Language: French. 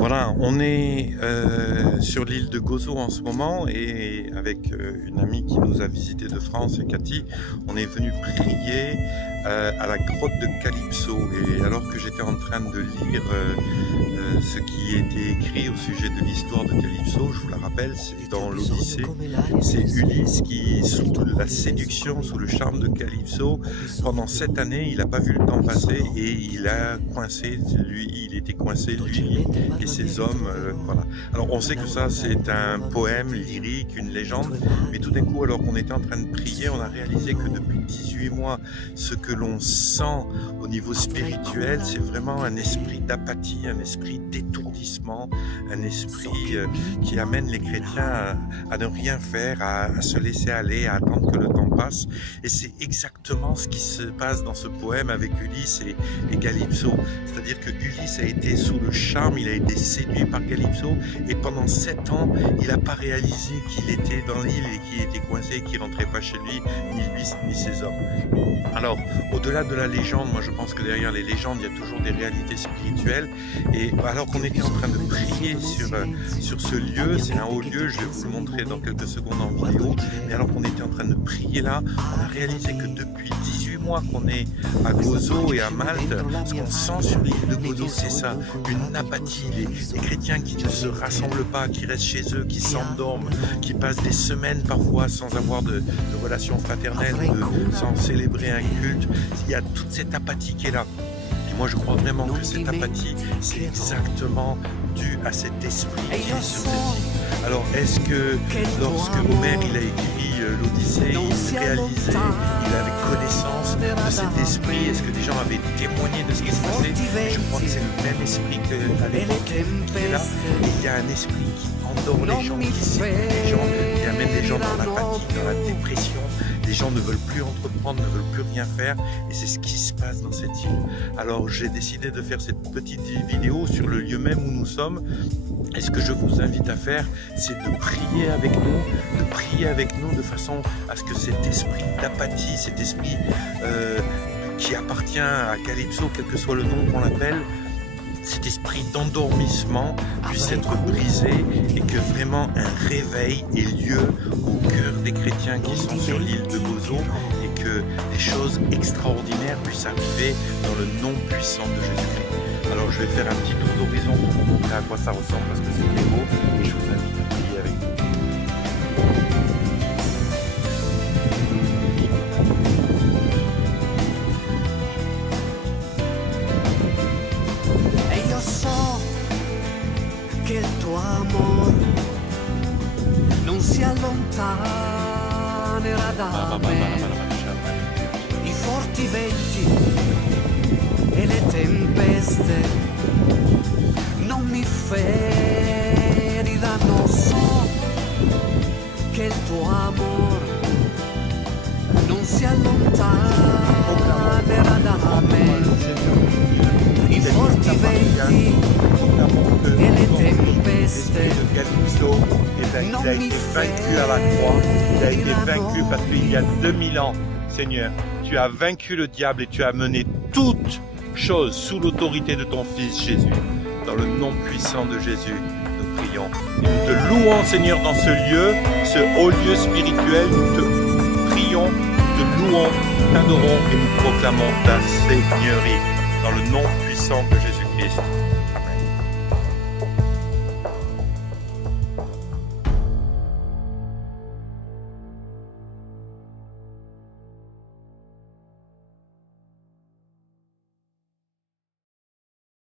Voilà, on est sur l'île de Gozo en ce moment et avec une amie qui nous a visité de France, et Cathy, on est venu prier à la grotte de Calypso. Et alors que j'étais en train de lire ce qui était écrit au sujet de l'histoire de Calypso, je vous la rappelle, c'est dans l'Odyssée, c'est Ulysse qui, sous la séduction, sous le charme de Calypso, pendant 7 années, il n'a pas vu le temps passer et il a coincé, il était coincé, lui et ses hommes, voilà. Alors on sait que ça c'est un poème lyrique, une légende, mais tout d'un coup, alors qu'on était en train de prier, on a réalisé que depuis 18 mois, ce que l'on sent au niveau spirituel, c'est vraiment un esprit d'apathie, un esprit d'étourdissement, un esprit qui amène les chrétiens à ne rien faire, à se laisser aller, à attendre que le temps passe. Et c'est exactement ce qui se passe dans ce poème avec Ulysse et Calypso. C'est-à-dire que Ulysse a été sous le charme, il a été séduit par Calypso, et pendant 7 ans, il n'a pas réalisé qu'il était dans l'île et qu'il était coincé et qu'il ne rentrait pas chez lui, ni lui, ni ses hommes. Alors, au-delà de la légende, moi je pense que derrière les légendes, il y a toujours des réalités spirituelles. Et alors qu'on était en train de prier sur ce lieu, c'est un haut lieu, je vais vous le montrer dans quelques secondes en vidéo, mais alors qu'on était en train de prier là, on a réalisé que depuis 18 mois qu'on est à Gozo et à Malte, ce qu'on sent sur l'île de Gozo, c'est ça, une apathie, les chrétiens qui ne se rassemblent pas, qui restent chez eux, qui s'endorment, qui passent des semaines parfois sans avoir de relations fraternelles, sans célébrer un culte. Il y a toute cette apathie qui est là. Et moi je crois vraiment que cette apathie, c'est exactement dû à cet esprit qui est sur cette île. Alors est-ce que lorsque Homère il a écrit l'Odyssée, il réalisait, il avait connaissance de cet esprit, est-ce que des gens avaient témoigné de ce qui se passait? Je crois que c'est le même esprit qu'à l'époque qui est là. Et il y a un esprit qui endort les gens, qui séduit les gens, qui amène les gens dans l'apathie, dans la dépression. Les gens ne veulent plus entreprendre, ne veulent plus rien faire, et c'est ce qui se passe dans cette île. Alors j'ai décidé de faire cette petite vidéo sur le lieu même où nous sommes. Et ce que je vous invite à faire, c'est de prier avec nous de façon à ce que cet esprit d'apathie, cet esprit qui appartient à Calypso, quel que soit le nom qu'on l'appelle, cet esprit d'endormissement puisse être brisé et que vraiment un réveil ait lieu au cœur des chrétiens qui sont sur l'île de Gozo et que des choses extraordinaires puissent arriver dans le nom puissant de Jésus-Christ. Alors je vais faire un petit tour d'horizon pour vous montrer à quoi ça ressemble parce que c'est très beau et je vous invite à prier avec nous. Che il tuo amor non si allontanerà da me. I forti venti e le tempeste non mi feriranno. So che il tuo amor non si allontanerà da me. I forti venti et les tempestes de Calypso, il a été vaincu à la croix, il a été vaincu parce qu'il y a 2000 ans, Seigneur, tu as vaincu le diable et tu as mené toutes choses sous l'autorité de ton Fils Jésus. Dans le nom puissant de Jésus, nous prions. Et nous te louons, Seigneur, dans ce lieu, ce haut lieu spirituel, nous te prions, nous te louons, t'adorons et nous proclamons ta Seigneurie. Dans le nom puissant de Jésus-Christ.